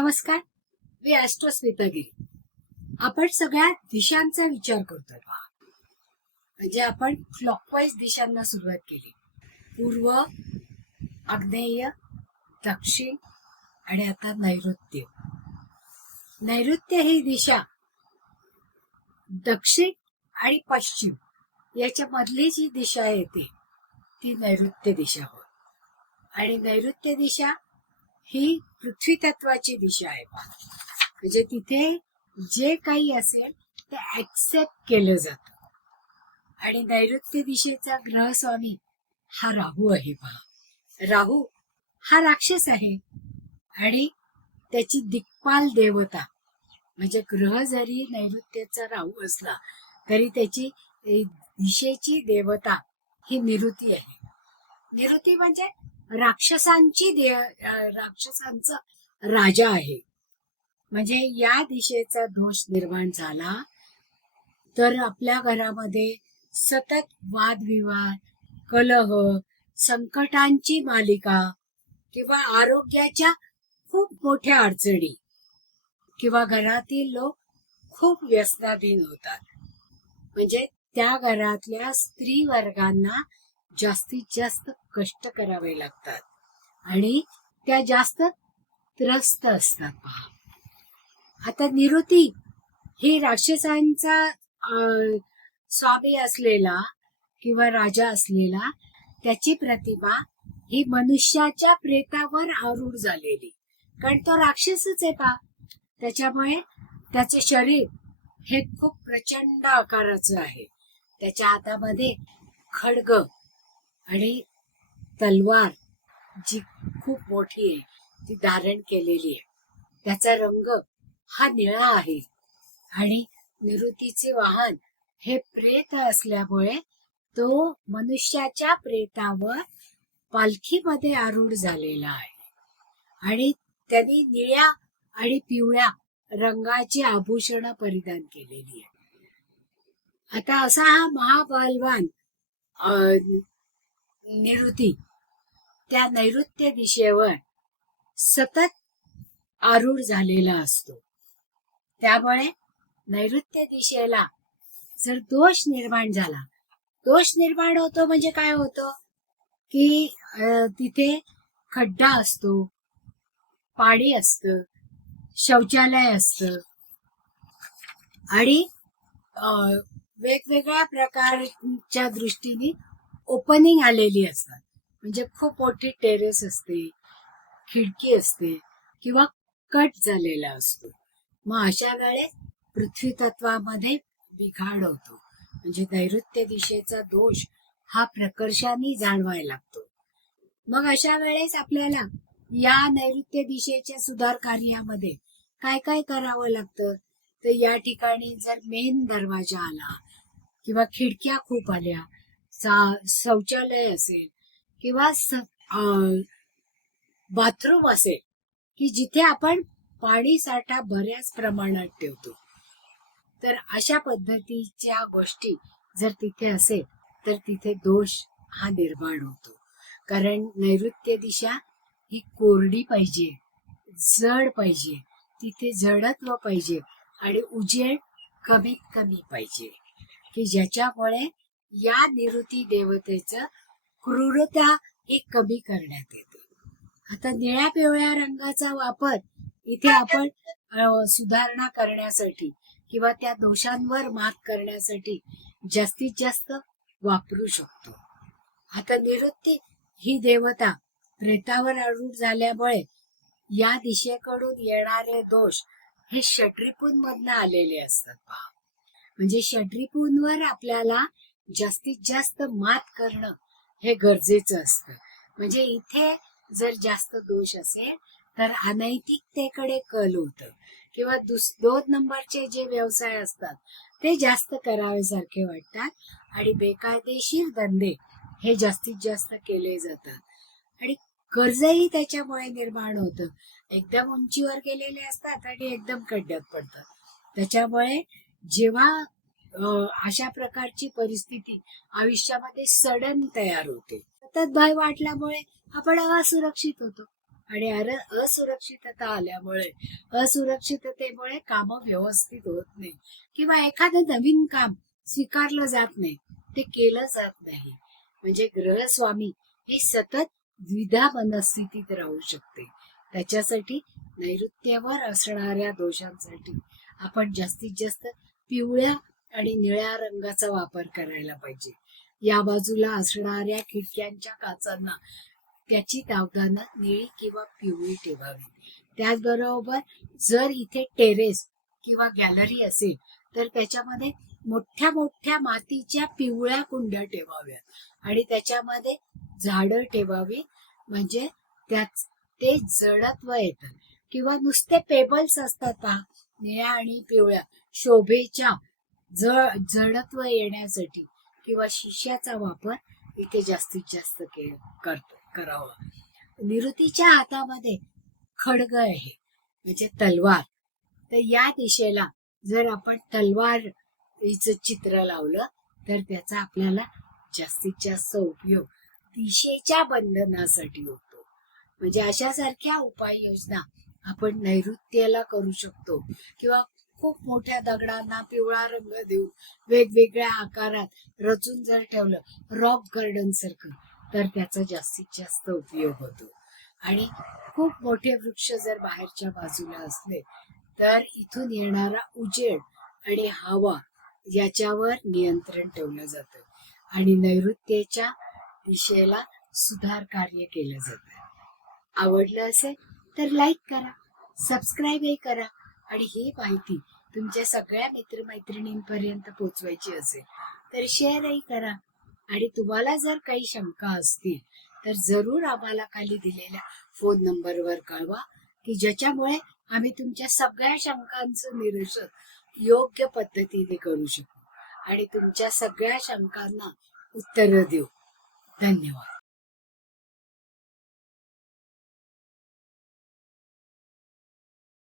नमस्कार. मी ऍस्ट्रो स्मितागिरी आपण सगळ्या दिशांचा विचार करतोय पहा. म्हणजे आपण क्लॉकवाईज दिशांना सुरुवात केली. पूर्व आग्नेय दक्षिण आणि आता नैऋत्य. नैऋत्य ही दिशा दक्षिण आणि पश्चिम याच्या मधली जी दिशा येते ती नैऋत्य दिशा होय. आणि नैऋत्य दिशा ही पृथ्वी तत्वाची दिशा आहे म्हणजे तिथे जे काही असेल ते ऍक्सेप्ट केलं जातं. आणि नैऋत्य दिशेचा ग्रहस्वामी हा राहू आहे पहा राहू हा राक्षस आहे. आणि त्याची दिक्पाल देवता म्हणजे ग्रह जरी नैऋत्याचा राहू असला तरी त्याची दिशेची देवता ही निरुती आहे. निरुती म्हणजे राक्षसांची राक्षसांचा राजा आहे. म्हणजे या दिशेचा दोष निर्माण झाला तर आपल्या घरामध्ये सतत वादविवाद कलह संकटांची मालिका किंवा आरोग्याच्या खूप मोठ्या अडचणी किंवा घरातील लोक खूप व्यसनाधीन होतात. म्हणजे त्या घरातल्या स्त्री वर्गांना जास्तीत जास्त कष्ट करावे लागतात. आणि त्या जास्त त्रस्त असतात पहा. आता निरुती ही राक्षसांचा स्वामी असलेला किंवा राजा असलेला त्याची प्रतिमा ही मनुष्याच्या प्रेतावर आरूढ झालेली. कारण तो राक्षसच आहे पा त्याच्यामुळे त्याचे शरीर हे खूप प्रचंड आकाराचं आहे. त्याच्या हातामध्ये खडग आणि तलवार जी खूप मोठी आहे ती धारण केलेली आहे. त्याचा रंग हा निळा आहे. आणि निवृत्तीचे वाहन हे प्रेत असल्यामुळे तो मनुष्याच्या प्रेतावर पालखीमध्ये आरूढ झालेला आहे. आणि त्यांनी निळ्या आणि पिवळ्या रंगाची आभूषण परिधान केलेली आहे आता असा हा महाबलवान अं, निवृत्ती. त्या नैऋत्य दिशेवर सतत आरूढ झालेला असतो. त्यामुळे नैऋत्य दिशेला जर दोष निर्माण झाला दोष निर्माण होतो म्हणजे काय होतं? की तिथे खड्डा असतो पाणी असतं शौचालय असतं आणि अं, वेगवेगळ्या प्रकारच्या दृष्टीने ओपनिंग आलेली असतात. म्हणजे खूप मोठी टेरेस असते खिडकी असते किंवा कट झालेला असतो. मग अशा वेळेस पृथ्वी तत्वामध्ये बिघाड होतो. म्हणजे नैऋत्य दिशेचा दोष हा प्रकर्षाने जाणवायला लागतो. मग अशा वेळेस आपल्याला या नैऋत्य दिशेच्या सुधार कार्यामध्ये काय काय करावं लागतं? तर या ठिकाणी जर मेन दरवाजा आला किंवा खिडक्या खूप आल्या शौचालय असेल किंवा बाथरूम असेल की जिथे आपण पाणी साठा बऱ्याच प्रमाणात ठेवतो. तर अशा पद्धतीच्या गोष्टी जर तिथे असेल तर तिथे दोष हा निर्माण होतो. कारण नैऋत्य दिशा ही कोरडी पाहिजे जड पाहिजे तिथे जडत्व पाहिजे आणि उजेड कमीत कमी पाहिजे की ज्याच्यामुळे या निवृत्ती देवतेच क्रूरता ही कमी करण्यात येते. आता निळ्या पिवळ्या रंगाचा वापर इथे आपण सुधारणा करण्यासाठी किंवा त्या दोषांवर मात करण्यासाठी जास्तीत जास्त वापरू शकतो. आता निवृत्ती ही देवता प्रेतावर आरूढ झाल्यामुळे या दिशेकडून येणारे दोष हे षड्रिपून मधनं आलेले असतात पहा. म्हणजे षड्रिपूंवर आपल्याला जास्तीत जास्त मात करणं हे गरजेचं असतं. म्हणजे इथे जर जास्त दोष असेल तर अनैतिकतेकडे कल होतं. किंवा दुस दोन नंबरचे जे व्यवसाय असतात ते जास्त करावेसारखे वाटतात आणि बेकायदेशीर धंदे हे जास्तीत जास्त केले जातात. आणि कर्जही त्याच्यामुळे निर्माण होतं. एकदम उंचीवर गेलेले असतात आणि एकदम खड्ड्यात पडतात. त्याच्यामुळे जेव्हा अशा प्रकारची परिस्थिती आयुष्यामध्ये सडन तयार होते. सतत भय वाटल्यामुळे आपण असुरक्षित होतो. आणि अर- असुरक्षितता आल्यामुळे असुरक्षिततेमुळे काम व्यवस्थित होत नाही. किंवा एखादं नवीन काम स्वीकारलं जात नाही ते केलं जात नाही. म्हणजे ग्रहस्वामी ही सतत द्विधा मनस्थितीत राहू शकते. त्याच्यासाठी नैऋत्यावर असणाऱ्या दोषांसाठी आपण जास्तीत जास्त पिवळ्या आणि निळ्या रंगाचा वापर करायला पाहिजे. या बाजूला असणाऱ्या खिडक्यांच्या काचांना त्याची तावदानं निळी किंवा पिवळी ठेवावी. त्याचबरोबर जर इथे टेरेस किंवा गॅलरी असेल तर त्याच्यामध्ये मोठ्या मोठ्या मातीच्या पिवळ्या कुंड्या ठेवाव्यात. आणि त्याच्यामध्ये झाडं ठेवावी म्हणजे त्यात ते जडत्व येतं. किंवा नुसते पेबल्स असतात निळ्या आणि पिवळ्या शोभेच्या जळ जडत्व येण्यासाठी किंवा शिष्याचा वापर इथे जास्तीत जास्त के करतो करावा. निवृत्तीच्या हातामध्ये खडग आहे म्हणजे तलवार. तर या दिशेला जर आपण तलवार हिचं चित्र लावलं तर त्याचा आपल्याला जास्तीत जास्त उपयोग दिशेच्या बंधनासाठी होतो. म्हणजे अशासारख्या उपाययोजना आपण नैऋत्यला करू शकतो किंवा खूप मोठ्या दगडांना पिवळा रंग देऊन वेगवेगळ्या आकारात रचून जर ठेवलं रॉक गार्डन सारखं तर त्याचा जास्तीत जास्त उपयोग होतो. आणि खूप मोठे वृक्ष जर बाहेरच्या बाजूला असले तर इथून येणारा उजेड आणि हवा याच्यावर नियंत्रण ठेवलं जातं आणि नैऋत्येच्या दिशेला सुधार कार्य केलं जातं. आवडलं असेल तर लाईक करा सबस्क्राईबही करा आणि ही माहिती तुमच्या सगळ्या मित्रमैत्रिणींपर्यंत पोचवायची असेल तर शेअरही करा. आणि तुम्हाला जर काही शंका असतील तर जरूर आम्हाला खाली दिलेल्या फोन नंबरवर कळवा की ज्याच्यामुळे आम्ही तुमच्या सगळ्या शंकांचं निरसन योग्य पद्धतीने करू शकू. आणि तुमच्या सगळ्या शंकांना उत्तरं देऊ. धन्यवाद.